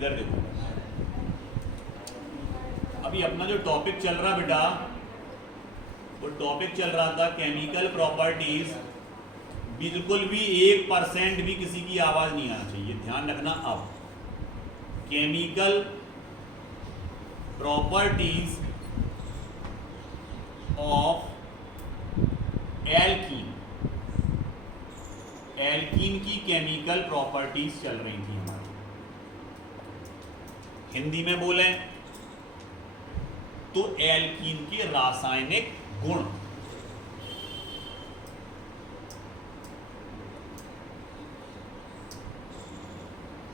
इधर देखो, अभी अपना जो टॉपिक चल रहा बेटा, वो टॉपिक चल रहा था केमिकल प्रॉपर्टीज। बिल्कुल भी 1% भी किसी की आवाज नहीं आना चाहिए, ध्यान रखना। अब chemical properties of alkene, alkene की केमिकल प्रॉपर्टीज चल रही थी हमारी। हिंदी में बोले तो एल्कीन के रासायनिक गुण।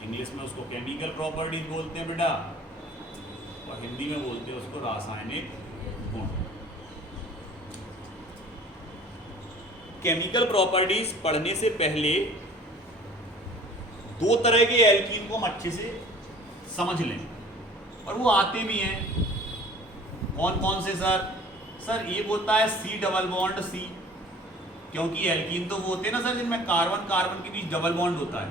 इंग्लिश में उसको केमिकल प्रॉपर्टीज बोलते हैं बेटा, और हिंदी में बोलते हैं उसको रासायनिक गुण। केमिकल प्रॉपर्टीज पढ़ने से पहले दो तरह के एल्कीन को हम अच्छे से समझ लें, और वो आते भी हैं। कौन कौन से सर? सर एक होता है C डबल बॉन्ड C, क्योंकि एल्कीन तो वो होते हैं ना सर जिनमें कार्बन कार्बन के बीच डबल बॉन्ड होता है।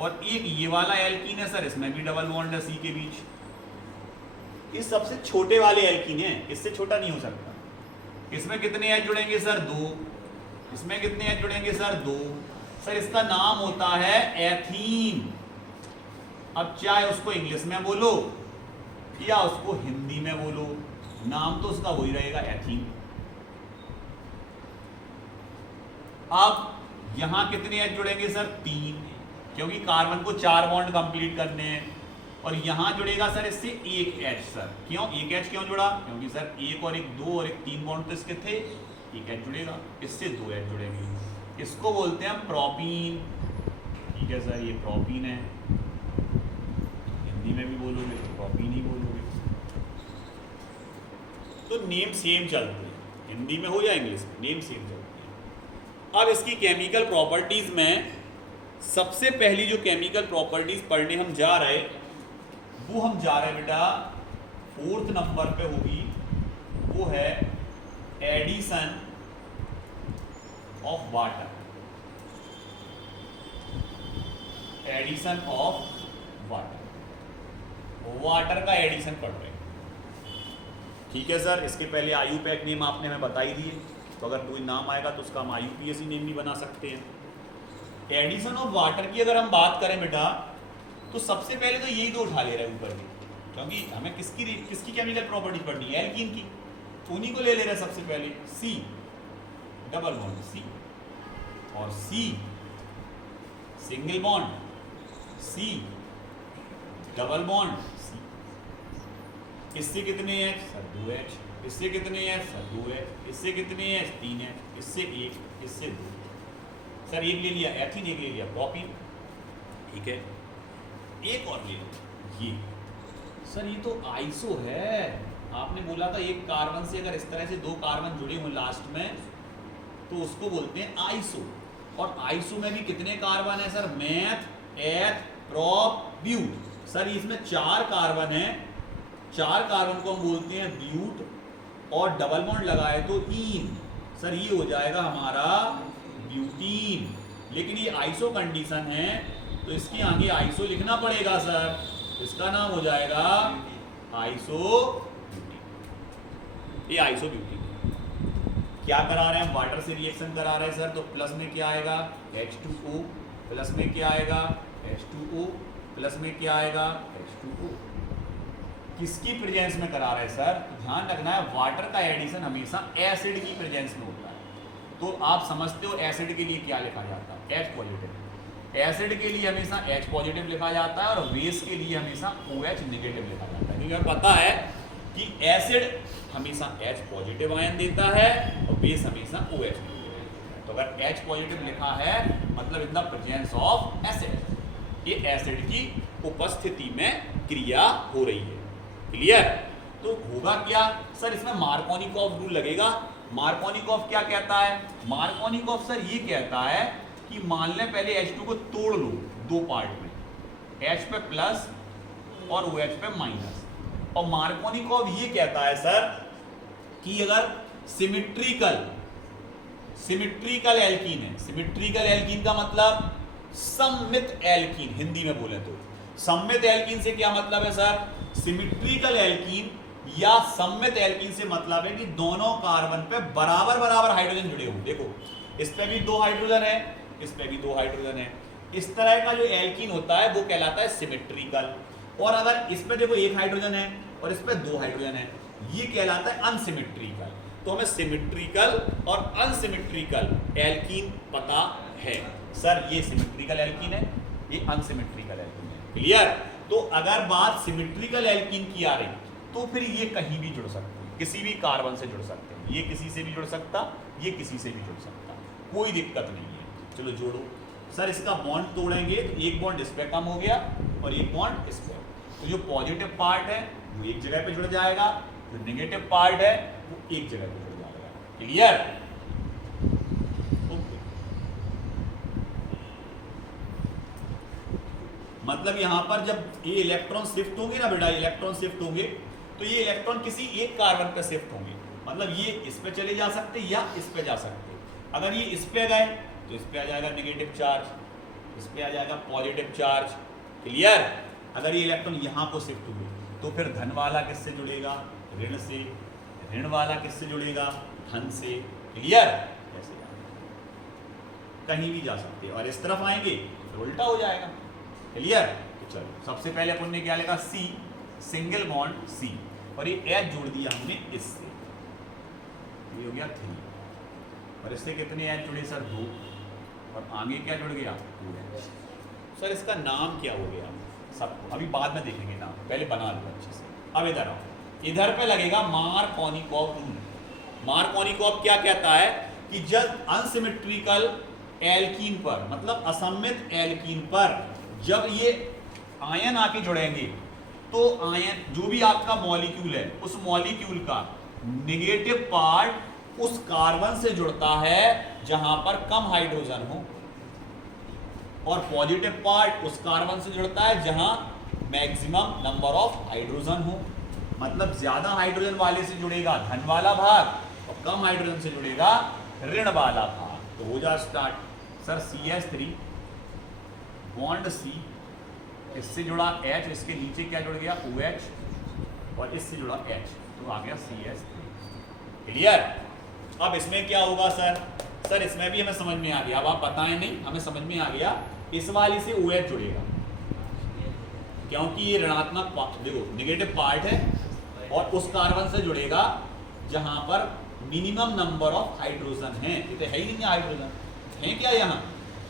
और एक ये वाला एल्कीन है सर, इसमें भी डबल बॉन्ड है C के बीच। ये सबसे छोटे वाले एल्कीन है, इससे छोटा नहीं हो सकता। इसमें कितने एच जुड़ेंगे सर? 2। इसमें कितने एच जुड़ेंगे सर? 2। सर इसका नाम होता है एथीन। अब चाहे उसको इंग्लिश में बोलो या उसको हिंदी में बोलो, नाम तो उसका वही रहेगा, एथीन। अब यहां कितने एच जुड़ेंगे सर? 3, क्योंकि कार्बन को 4 बॉन्ड कंप्लीट करने हैं। और यहां जुड़ेगा सर इससे 1 एच। सर क्यों 1 एच क्यों जुड़ा? क्योंकि सर 1 और 1 2 और 1 3 बॉन्ड तो इसके थे, 1 एच जुड़ेगा, इससे 2 एच जुड़ेंगे। इसको बोलते हैं प्रोपीन। ठीक है सर, ये प्रोपीन है। हिंदी में भी बोलोगे तो प्रोपीन ही बोलोगे। तो नेम सेम चलते हैं, हिंदी में हो या इंग्लिश में, नेम सेम चलते हैं। अब इसकी केमिकल प्रॉपर्टीज में सबसे पहली जो केमिकल प्रॉपर्टीज पढ़ने हम जा रहे, वो हम जा रहे बेटा 4th नंबर पे होगी, वो है addition of water. Addition of water, water का एडिशन पढ़ रहे हैं। ठीक है सर, इसके पहले आईयूपैक नेम आपने हमें बता ही दिए, तो अगर कोई नाम आएगा तो उसका हम आईयूपीएसी नेम भी बना सकते हैं। एडिशन ऑफ वाटर की अगर हम बात करें बेटा, तो सबसे पहले तो यही दो उठा ले रहे हैं ऊपर की, क्योंकि हमें किसकी केमिकल प्रॉपर्टी पढ़नी है? एल्कीन की। तो उन्हीं को ले ले रहे हैं सबसे पहले। C डबल बॉन्ड C, और C single bond C double bond C। इससे कितने हैं सर? 2 एच। इससे कितने हैं सर? 2 एच। इससे कितने हैं? 3 एच। इससे 1, इससे 2। सर एक ले लिया एथीन, एक ले लिया प्रोपीन। ठीक है, एक और ले लो ये। सर ये तो आइसो है। आपने बोला था एक कार्बन से अगर इस तरह से 2 कार्बन जुड़े हों लास्ट में, तो उसको बोलते हैं आइसो। और आइसो में भी कितने कार्बन है sir? Math, eth, prop, but. Sir इसमें 4 कार्बन है, 4 कार्बन को हम बोलते हैं ब्यूट, और डबल बॉन्ड लगाए तो ईन। सर ये हो जाएगा हमारा ब्यूटीन। लेकिन ये आइसो कंडीशन है, तो इसके आगे आइसो लिखना पड़ेगा सर। इसका नाम हो जाएगा आइसो ब्यूटीन। ये आइसो ब्यूटीन क्या करा रहे हैं हम? वाटर से रिएक्शन करा रहे हैं सर। तो प्लस में क्या आएगा? H2O, प्लस में क्या आएगा? H2O, प्लस में क्या आएगा? H2O। किसकी प्रेजेंस में करा रहे हैं सर? ध्यान रखना है, वाटर का एडिशन हमेशा एसिड की प्रेजेंस में होता है। तो आप समझते हो एसिड के लिए क्या लिखा जाता है? H positive. एसिड के लिए हमेशा H पॉजिटिव लिखा जाता है, और बेस के लिए हमेशा OH नेगेटिव लिखा जाता है। क्योंकि हमें पता है कि एसिड हमेशा H पॉजिटिव आयन देता है और बेस हमेशा OH नेगेटिव आयन देता है। तो अगर H पॉजिटिव लिखा है मतलब in the presence of acid, ये एसिड की उपस्थिति में क्रिया हो रही है। क्लियर? तो होगा क्या सर? इसमें मार्कोनिकॉफ रूल लगेगा। मार्कोनिकॉफ क्या कहता है? मार्कोनिकॉफ सर ये कहता है कि मान लें पहले H2 को तोड़ लो 2 पार्ट में, H पे प्लस और OH पे माइनस। और मार्कोनिकॉफ ये कहता है सर कि अगर सिमिट्रिकल एल्कीन है, सिमिट्रिकल एल्कीन का मतलब सममित एल्कीन, हिंदी में बोले तो सममित एल्कीन से क्या मतलब है सर? सिमिट्रिकल एल्कीन या सममित एल्कीन से मतलब है कि दोनों कार्बन पे बराबर बराबर हाइड्रोजन जुड़े हो। देखो इस पे भी 2 हाइड्रोजन है, इस पे भी 2 हाइड्रोजन है। इस तरह का जो एल्कीन होता है वो कहलाता है सिमेट्रिकल। और अगर इस पे देखो 1 हाइड्रोजन है और इस पे 2 हाइड्रोजन है, ये कहलाता है अनसिमेट्रिकल। तो हमें सिमेट्रिकल और अनसिमेट्रिकल एल्कीन पता है। सर ये सिमेट्रिकल एल्कीन है, ये अनसिमेट्रिकल एल्कीन है। क्लियर? तो अगर बात सिमेट्रिकल एल्कीन की आ रही तो फिर ये कहीं भी जुड़ सकते हैं, किसी भी कार्बन से जुड़ सकते हैं। ये किसी से भी जुड़ सकता, ये किसी से भी जुड़ सकता, कोई दिक्कत नहीं है। चलो जोड़ो। सर इसका बॉन्ड तोड़ेंगे तो एक बॉन्ड इस पे कम हो गया और एक बॉन्ड इस पे। तो जो पॉजिटिव पार्ट है वो एक जगह पे जुड़ जाएगा, जो नेगेटिव पार्ट है वो एक जगह पे जुड़ जाएगा। क्लियर? ओके। मतलब यहां पर जब ये इलेक्ट्रॉन शिफ्ट होंगे ना बेटा, इलेक्ट्रॉन शिफ्ट होंगे तो ये इलेक्ट्रॉन किसी एक कार्बन पे शिफ्ट होंगे। मतलब ये इस पे चले जा सकते या इस पे जा सकते। अगर ये इस पे गए तो इस पे आ जाएगा नेगेटिव चार्ज, इस पे आ जाएगा पॉजिटिव चार्ज। क्लियर? अगर ये इलेक्ट्रॉन यहाँ को शिफ्ट हुए तो फिर धन वाला किससे जुड़ेगा? ऋण से। ऋण वाला किससे जुड़ेगा? धन से। क्लियर? ऐसे कहीं भी जा सकते हैं। और इस तरफ आएंगे तो उल्टा हो जाएगा। क्लियर? तो चलो सबसे पहले अपन ने क्या लिखा? सी, सिंगल बॉन्ड सी, और ये एच जोड़ दिया हमने इससे, ये हो गया 3। और इससे कितने एच जुड़े सर? 2। और आगे क्या जुड़ गया? 2 एच। सर इसका नाम क्या हो गया? सबको अभी बाद में देखेंगे नाम, पहले बना लो अच्छे से। अब इधर आओ, इधर पे लगेगा मार्कोनिकॉव रूल। मार्कोनिकॉव क्या कहता है कि जब अनसिमेट्रिकल एल्कीन पर, मतलब असममित एल्कीन पर जब ये आयन आके जुड़ेंगे तो आयन जो भी आपका मॉलिक्यूल है उस मॉलिक्यूल का नेगेटिव पार्ट उस कार्बन से जुड़ता है जहां पर कम हाइड्रोजन हो, और पॉजिटिव पार्ट उस कार्बन से जुड़ता है जहां मैक्सिमम नंबर ऑफ हाइड्रोजन हो। मतलब ज्यादा हाइड्रोजन वाले से जुड़ेगा धन वाला भाग और कम हाइड्रोजन से जुड़ेगा ऋण वाला भाग। तो हो जा start. Sir CH3 bond C, इससे जुड़ा H, इसके नीचे क्या जुड़ गया? OH, और इससे जुड़ा H, तो आ गया CH3। क्लियर? अब इसमें क्या होगा सर? सर इसमें भी हमें समझ में आ गया। अब आप बताएं नहीं, हमें समझ में आ गया। इस वाली से OH जुड़ेगा क्योंकि ये ऋणात्मक, देखो नेगेटिव पार्ट है, और उस कार्बन से जुड़ेगा जहां पर मिनिमम नंबर ऑफ हाइड्रोजन है। ये तो है ही नहीं हाइड्रोजन, है क्या यहाँ?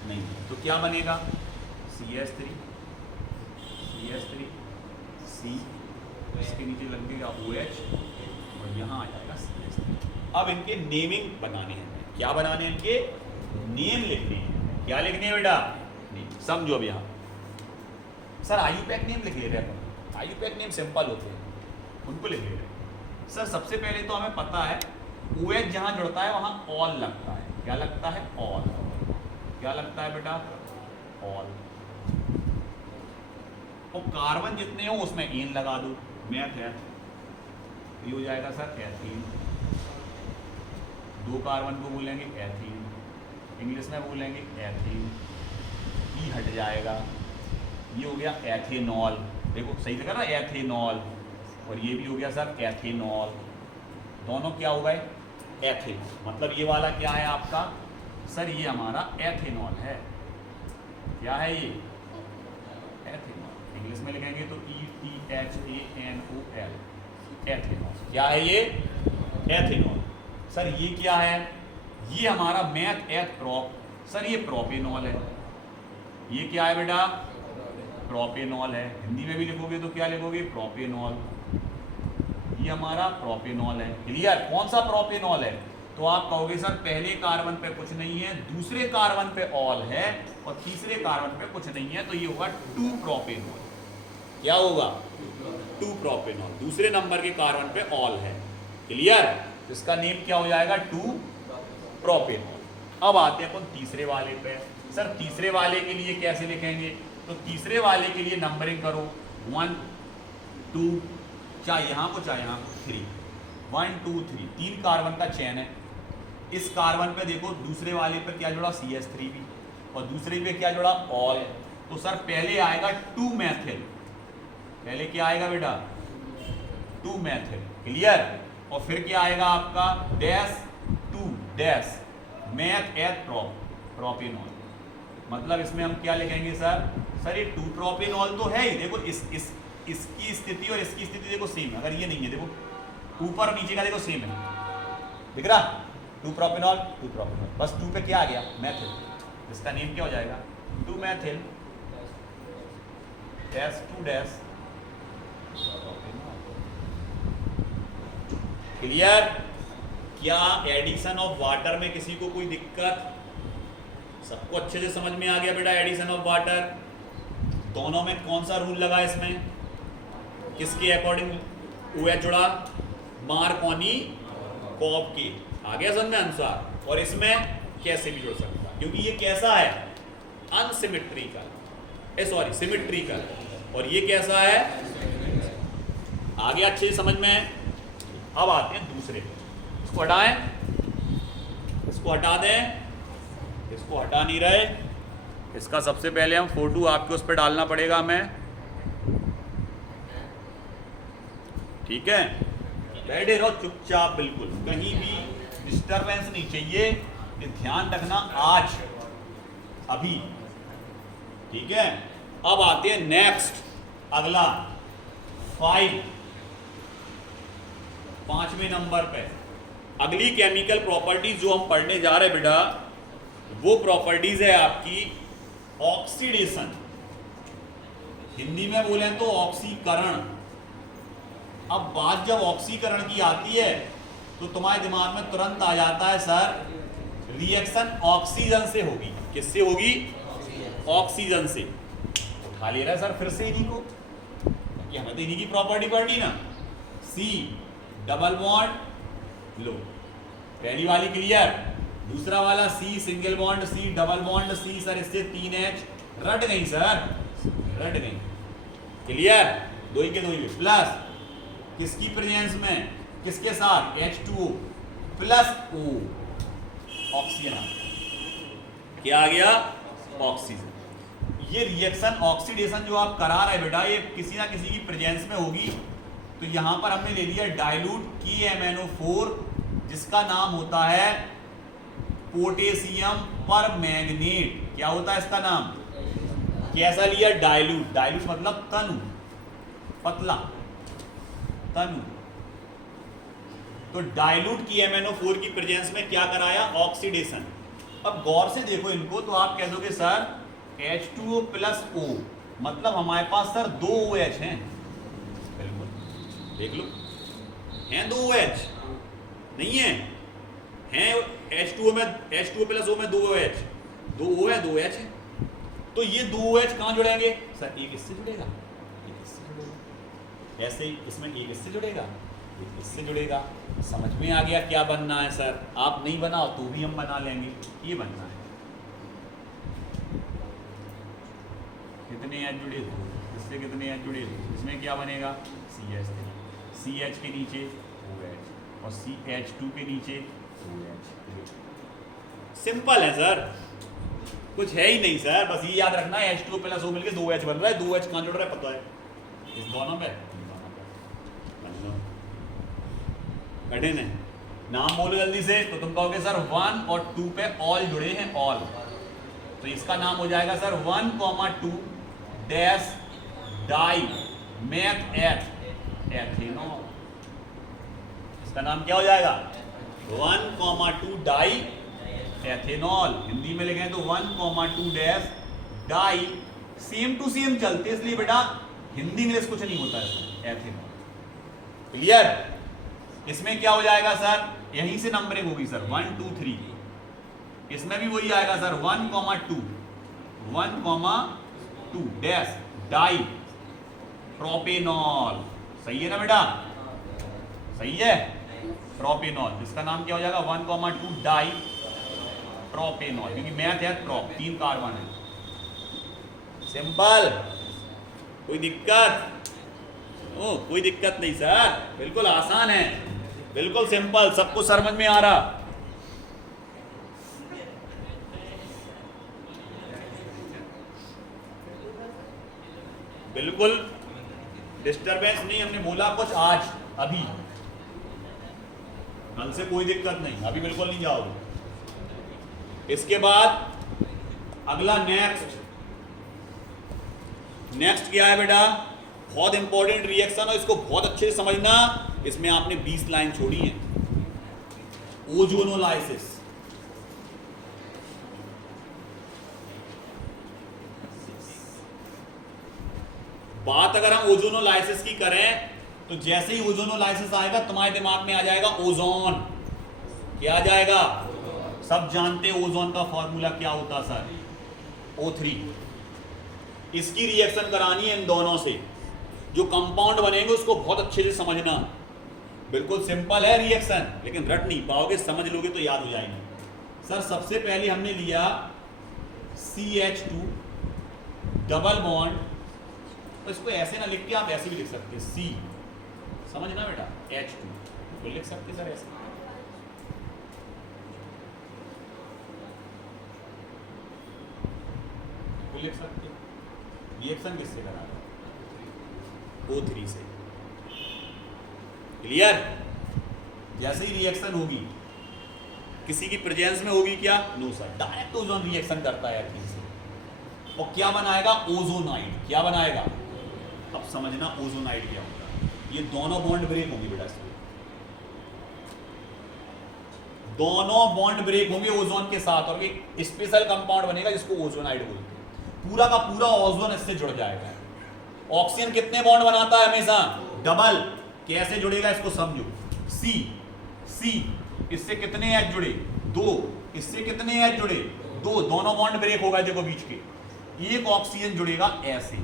नहीं। तो क्या बनेगा? CH3 C, इसके नीचे लगेगा OH, और यहाँ आ जाएगा CH3। अब इनके नेमिंग बनाने हैं। क्या बनाने हैं? इनके नेम लिखने हैं। क्या लिखने हैं बेटा? नेम। समझो अब यहाँ सर IUPAC नेम लिख ले रहे हैं। IUPAC नेम सिंपल होते हैं, उनको लिख ले रहे हैं। सर सबसे पहले तो हमें पता है OH जहाँ जुड़ता है वहाँ ऑल लगता है। क्या लगता है? ऑल। क्या लगता है बेटा? ऑल। और कार्बन जितने हो उसमें एन लगा दो, मैथ है। ये हो जाएगा सर एथीन। 2 कार्बन को बोलेंगे एथीन, इंग्लिश में बोलेंगे एथीन। ई हट जाएगा, ये हो गया एथेनॉल। देखो सही लगा ना? एथेनॉल। और ये भी हो गया सर एथेनॉल। दोनों क्या हो गए? एथेन। मतलब ये वाला क्या है आपका? सर ये हमारा एथेनॉल है। क्या है ये? एथेनॉल। इंग्लिश में लिखेंगे तो ETHANOL, एथेनॉल। क्या है ये? एथेनॉल। सर ये क्या है? ये हमारा मैथ एथ प्रोप। सर ये प्रोपेनॉल है। ये क्या है बेटा? प्रोपेनॉल है। हिंदी में भी लिखोगे तो क्या लिखोगे? प्रोपेनॉल। ये हमारा प्रोपेनॉल है। क्लियर? कौन सा प्रोपेनॉल है? तो आप कहोगे सर पहले कार्बन पे कुछ नहीं है, दूसरे कार्बन पे ऑल है, और तीसरे कार्बन पे कुछ नहीं है, तो ये होगा 2 प्रोपेनॉल। क्या होगा? 2 प्रोपेनॉल। दूसरे नंबर के कार्बन पे ऑल है। क्लियर? इसका नेम क्या हो जाएगा? 2 प्रोपेनॉल। अब आते हैं अपन तीसरे वाले पे। सर तीसरे वाले के लिए कैसे लिखेंगे? तो तीसरे वाले के लिए नंबरिंग करो 1 2, चाहे यहाँ को चाहे यहाँ 3, 1 2 3। 3 कार्बन का चेन है। इस कार्बन पे देखो दूसरे वाले पे क्या जुड़ा? CH3 भी, और दूसरे पे क्या जुड़ा? ऑल। तो सर पहले आएगा 2 मैथिल, पहले क्या आएगा बेटा 2 मैथिल, क्लियर। और फिर क्या आएगा आपका डैश 2 डैश मैथ एथ प्रोपेनॉल। मतलब इसमें हम क्या लिखेंगे सर ये 2 प्रोपेनॉल तो है ही, देखो इसकी स्थिति और इसकी स्थिति देखो सेम है, अगर ये नहीं है देखो ऊपर नीचे का देखो सेम है, दिख रहा 2 प्रोपेनॉल 2 प्रोपेनॉल, बस 2 पे क्या आ गया मैथिल, इसका नेम क्या हो जाएगा 2 मैथिल डैश 2 डैश क्लियर। क्या एडिशन ऑफ वाटर में किसी को कोई दिक्कत? सबको अच्छे से समझ में आ गया बेटा एडिशन ऑफ वाटर। दोनों में कौन सा रूल लगा इसमें, किसके अकॉर्डिंग OH जुड़ा, मार्कोनी कॉप के, आ गया समझ में अनुसार। और इसमें कैसे भी जुड़ सकता है क्योंकि ये कैसा है अनसिमेट्रिकल, सॉरी सिमेट्रिकल, और ये कैसा है आ गया अच्छे से समझ में। अब आते हैं दूसरे, इसको हटाएं, इसको हटा दें, इसको हटा नहीं रहे, इसका सबसे पहले हम फोटो आपके उस पर डालना पड़ेगा हमें, ठीक है। बैठे रहो चुपचाप, बिल्कुल कहीं भी डिस्टरबेंस नहीं चाहिए, ये ध्यान रखना आज अभी, ठीक है। अब आते हैं नेक्स्ट, अगला 5वें नंबर पे अगली केमिकल प्रॉपर्टीज जो हम पढ़ने जा रहे हैं बेटा, वो प्रॉपर्टीज है आपकी ऑक्सीडेशन, हिंदी में बोले तो ऑक्सीकरण। अब बात जब ऑक्सीकरण की आती है तो तुम्हारे दिमाग में तुरंत आ जाता है सर रिएक्शन ऑक्सीजन से होगी, किससे होगी ऑक्सीजन से। उठा ले रहा है सर फिर से इन्हीं को, कि हमें तो इन्हीं की प्रॉपर्टी पढ़नी ना। C डबल बॉन्ड लो, पहली वाली क्लियर, दूसरा वाला C single bond C double bond C, sir इससे 3H रट गई सर, रट गई, क्लियर, दो ही के दो ही, प्लस किसकी प्रेजेंस में, किसके साथ H2O प्लस O, ऑक्सीजन, क्या आ गया ऑक्सीजन। ये रिएक्शन ऑक्सीडेशन जो आप करा रहे बेटा, ये किसी ना किसी की प्रेजेंस में होगी। तो यहां पर हमने ले लिया डाइल्यूट KMnO4, जिसका नाम होता है पोटेशियम पर मैग्नेट। क्या होता है इसका नाम, कैसा लिया डाइल्यूट, डाइल्यूट मतलब तनु, पतला तनु। तो डाइल्यूट KMnO4 की प्रेजेंस में क्या कराया ऑक्सीडेशन। अब गौर से देखो इनको, तो आप कह दोगे सर H2O प्लस O, मतलब हमारे पास सर 2 OH हैं, बिल्कुल देख लो हैं 2 OH नहीं है, हैं H2O में H2O प्लस O में 2 OH, 2 O है 2 H है। तो ये 2 OH कहाँ जुड़ेंगे सर, एक इससे जुड़ेगा, एक इससे जुड़ेगा, ऐसे ही इसमें एक इससे जुड़ेगा, एक इससे जुड़ेगा। समझ में आ गया क्या बनना है सर, आप नहीं बनाओ तो भी हम बना लेंगे, ये बनना है। कितने H जुड़े, इससे कितने H जुड़े, इसमें क्या बनेगा CH, CH के नीचे OH और CH2 के नीचे OH। सिंपल है सर, कुछ है ही नहीं सर, बस ये याद रखना है H2O प्लस O मिलके 2H बन रहा है, 2H कहाँ जुड़ रहा है पता है, इस दोनों पे, कठिन है। नाम बोलो जल्दी से, तो तुम कहोगे सर 1 और 2 पे ऑल जुड़े हैं, ऑल, तो इसका नाम हो जाएगा sir 1,2 dash di meth ethanol. इसका नाम क्या हो जाएगा 1,2 डाई एथेनॉल, हिंदी में लिखें तो 1,2 dash di, same to same चलते इसलिए बेटा हिंदी इंग्लिश कुछ नहीं होता है, एथेनॉल, क्लियर। इसमें क्या हो जाएगा सर, यहीं से नंबरिंग होगी सर 1 2 3, इसमें भी वही आएगा सर 1,2 डैश डाई प्रोपेनॉल, सही है ना बेटा, सही है प्रोपेनॉल। इसका नाम क्या हो जाएगा 1,2 डाई प्रोपेनॉल, क्योंकि मैथ है प्रोप, 3 कार्बन है, सिंपल। कोई दिक्कत, ओ कोई दिक्कत नहीं सर, बिल्कुल आसान है, बिल्कुल सिंपल, सबको समझ में आ रहा। बिल्कुल डिस्टरबेंस नहीं, हमने बोला कुछ आज अभी, कल से कोई दिक्कत नहीं, अभी बिल्कुल नहीं जाओगे। इसके बाद अगला नेक्स्ट क्या है बेटा, बहुत इंपॉर्टेंट रिएक्शन, और इसको बहुत अच्छे से समझना। इसमें आपने 20 लाइन छोड़ी है। ओजोनोलाइसिस, बात अगर हम ओजोनोलाइसिस की करें तो जैसे ही ओजोनोलाइसिस आएगा तुम्हारे दिमाग में आ जाएगा ओजोन। क्या आ जाएगा? सब जानते हैं ओजोन का फॉर्मूला क्या होता सर, O3। इसकी रिएक्शन करानी है इन दोनों से, जो कंपाउंड बनेंगे उसको बहुत अच्छे से समझना। बिल्कुल सिंपल है रिएक्शन, लेकिन रट नहीं पाओगे, समझ लोगे तो याद हो जाएंगे। सर सबसे पहले हमने लिया CH2 डबल बॉन्ड, तो इसको ऐसे ना लिख के आप ऐसे भी लिख सकते हैं, C, समझना बेटा, H2 तो लिख सकते सर ऐसे। तो लिख सकते, रिएक्शन किससे करा रहा है? O3 से। क्लियर? जैसे ही रिएक्शन होगी किसी की प्रेजेंस में होगी क्या? No sir, direct ozone reaction करता है एथिलीन से, और क्या बनाएगा? ओजोनाइड। क्या बनाएगा? अब समझना ओजोनाइड क्या होगा। ये दोनों बॉन्ड ब्रेक होंगे बेटा, इसमें दोनों बॉन्ड ब्रेक होंगे ओजोन के साथ, और एक स्पेशल कंपाउंड बनेगा जिसको ओजोनाइड बोलते हैं। पूरा का पूरा ओजोन इससे जुड़ जाएगा। ऑक्सीजन कितने बॉन्ड बनाता है हमेशा? डबल। कैसे जुड़ेगा इसको समझो। सी इससे कितने एच जुड़े? 2। इससे कितने एच जुड़े? 2। दोनों बॉन्ड ब्रेक होगा, देखो बीच के। एक ऑक्सीजन जुड़ेगा ऐसे,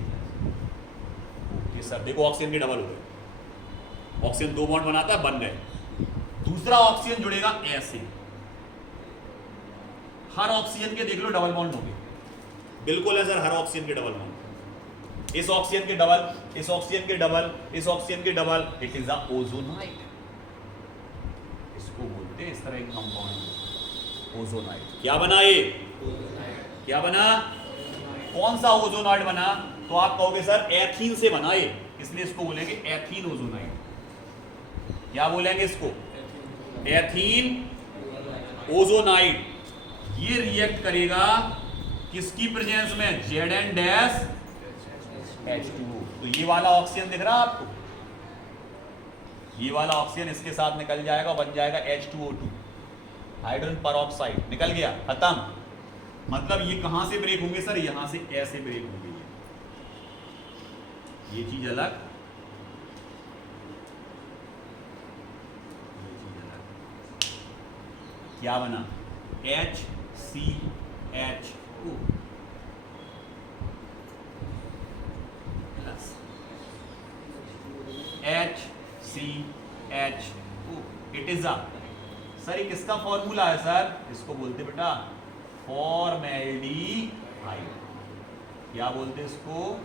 ये सर देखो ऑक्सीजन के डबल हो गए। ऑक्सीजन 2 बॉन्ड बनाता है, बन गए। दूसरा ऑक्सीजन जुड़ेगा ऐसे, हर ऑक्सीजन के देख लो डबल बॉन्ड होंगे। बिल्कुल है सर, हर ऑक्सीजन के डबल बॉन्ड। इस ऑक्सीजन के डबल, इस ऑक्सीजन के डबल, इस ऑक्सीजन के double, it is a ozonide. इसको बोलते हैं इस तरह एक कंपाउंड ओजोनाइड। क्या बना ये? क्या बना? कौन सा ओजोनाइड बना? तो आप कहोगे सर एथीन से बना ये, इसलिए इसको बोलेंगे एथीन ओजोनाइड। क्या बोलेंगे इसको? Ethene ozonide. ये रिएक्ट करेगा किसकी प्रेजेंस में? Zn- H2O। तो ये वाला ऑक्सीजन दिख रहा है आपको? ये वाला ऑक्सीजन इसके साथ निकल जाएगा, बन जाएगा H2O2, हाइड्रोजन परऑक्साइड। निकल गया, खत्म। मतलब ये कहां से ब्रेक होंगे सर? यहां से ऐसे ब्रेक होंगे। ये चीज अलग, ये चीज अलग। क्या बना? HCHO plus HCHO। It is a, sir ये किसका फॉर्मूला है सर? इसको बोलते बेटा फॉर्मेल्डिहाइड। क्या बोलते इसको?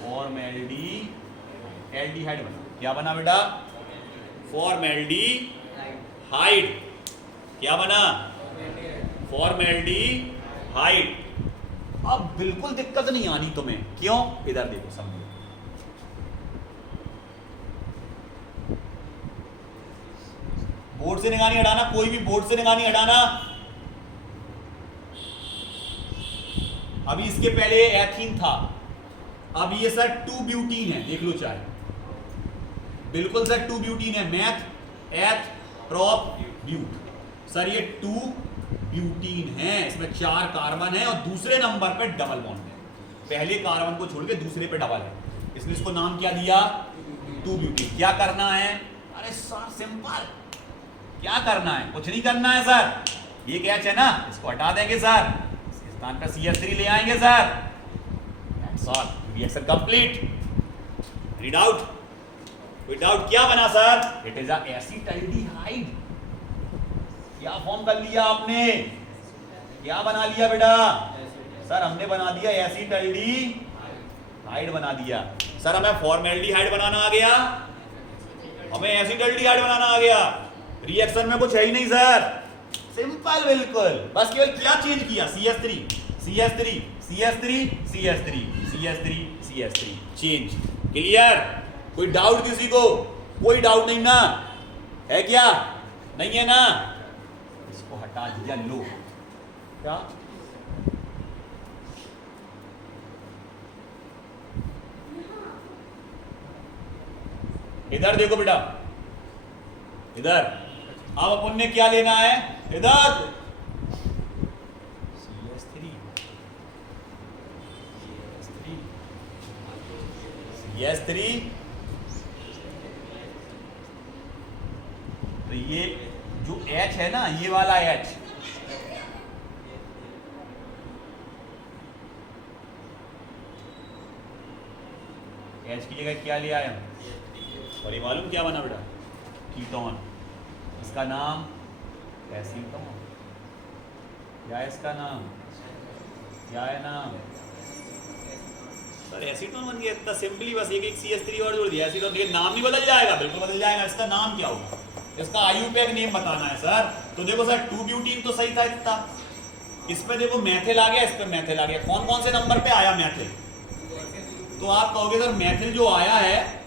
फॉर्मेल्डिहाइड बना। क्या बना बेटा? फॉर्मेल्डिहाइड। क्या बना? फॉर्मेल्डिहाइड। अब बिल्कुल दिक्कत नहीं आनी तुम्हें, क्यों? इधर देखो, समझो। बोर्ड से निगानी हटाना, कोई भी बोर्ड से निगानी हटाना। अभी इसके पहले एथीन था, अब ये सर 2 ब्यूटीन है, देख लो चाहे। बिल्कुल सर 2 ब्यूटीन है, meth eth prop but. Sir ये 2 ब्यूटीन है, इसमें 4 कार्बन है और दूसरे नंबर पे डबल बॉन्ड है। पहले कार्बन को छोड़ के दूसरे पे डबल है, इसलिए इसको नाम क्या दिया? 2 ब्यूटीन। क्या करना है? अरे सर सिंपल, क्या करना है? कुछ नहीं करना है सर। ये क्या है ना, इसको हटा देंगे सर, इसके स्थान पर CH3 ले आएंगे sir. That's all, reaction complete. Any doubt? कोई डाउट? क्या बना sir? It is a acetaldehyde. क्या फॉर्म कर लिया आपने? क्या बना लिया बेटा? सर हमने बना दिया एसिटाल्डिहाइड बना दिया। सर हमें फॉर्मेल्डिहाइड बनाना आ गया, हमें एसिटाल्डिहाइड बनाना आ गया। रिएक्शन में कुछ है ही नहीं सर, सिंपल बिल्कुल, बस केवल क्या चेंज किया, CS3 CS3 CS3 CS3 CS3 CS3 change. Clear? कोई डाउट किसी को? कोई डाउट नहीं ना, है क्या? नहीं है ना? इसको हटा दिया, लो क्या इधर देखो बेटा, इधर अब अपन ने क्या लेना है, इधर CS3 CS3 तो ये जो H है ना, ये वाला H, H की जगह क्या लिया है, और ये मालूम क्या बना बेटा, कीटोन। इसका नाम एसीटोन, क्या है इसका नाम, क्या है नाम सर, एसीटोन बन गया। इतना सिंपली, बस एक CS3 और जोड़ दिया, एसीटोन। ये नाम नहीं बदल जाएगा, बिल्कुल बदल जाएगा। इसका नाम क्या होगा, इसका IUPAC नेम बताना है सर। तो देखो सर 2-ब्यूटीन तो सही था इतना, इस पे देखो मैथिल आ गया, इस पे मैथिल आ गया। कौन कौन से नंबर पे आया मैथिल, तो आप कहोगे सर मैथिल जो आया है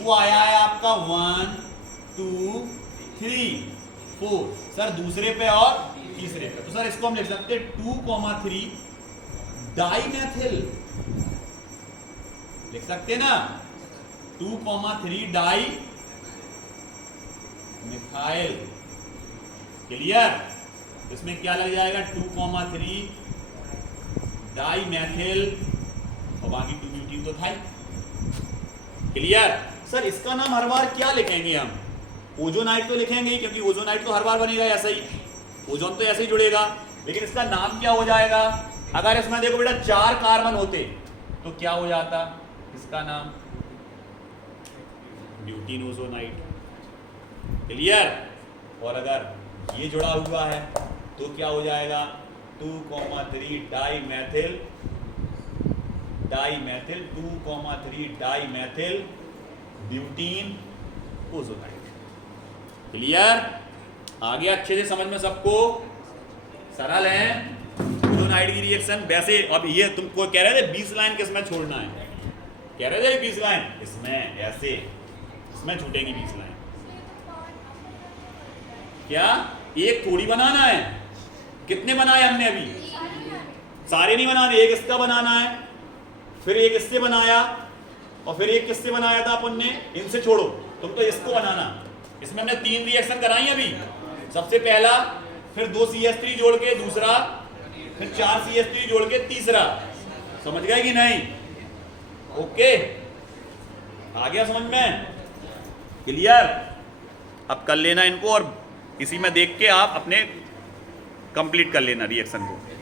वो आया है आपका 1 2 3 4 सर, दूसरे पे और तीसरे पे। तो सर इसको हम लिख सकते हैं 2,3 डाइमेथिल, लिख सकते हैं ना, 2,3 डाई मिथाइल। क्लियर? इसमें क्या लग जाएगा, 2,3 डाई मैथिल, और बाकी 2-ब्यूटीन तो था ही। क्लियर? सर इसका नाम हर बार क्या लिखेंगे हम, ओजोनाइट तो लिखेंगे ही, क्योंकि ओजोनाइट तो हर बार बनेगा ऐसा ही, ओजोन तो ऐसे ही जुड़ेगा। लेकिन इसका नाम क्या हो जाएगा, अगर इसमें देखो बेटा 4 कार्बन होते तो क्या हो जाता इसका नाम, ब्यूटीन ओजोनाइट। क्लियर? और अगर ये जुड़ा हुआ है तो क्या हो जाएगा, 2,3 dimethyl 2,3 dimethyl butene ozonide. Clear? आ गया अच्छे से समझ में सबको? सरल है ओजोनाइट की रिएक्शन। वैसे अब ये तुमको कह रहे थे 20 लाइन किसमें छोड़ना है, कह रहे थे 20 लाइन इसमें, ऐसे इसमें छूटेंगी 20 लाइन। क्या एक थोड़ी बनाना है, कितने बनाए हमने अभी, सारे नहीं बनाने, एक इसका बनाना है, फिर एक इससे बनाया, और फिर एक किससे बनाया था अपन ने, इनसे छोड़ो, तुम तो इसको बनाना। इसमें हमने 3 रिएक्शन कराई अभी, सबसे पहला, फिर 2 CS3 जोड़ के दूसरा, फिर 4 CS3 जोड़ के तीसरा। समझ गए कि नहीं? ओके, आ गया समझ में? क्लियर? अब कर लेना इनको, और इसी में देख के आप अपने कंप्लीट कर लेना रिएक्शन को।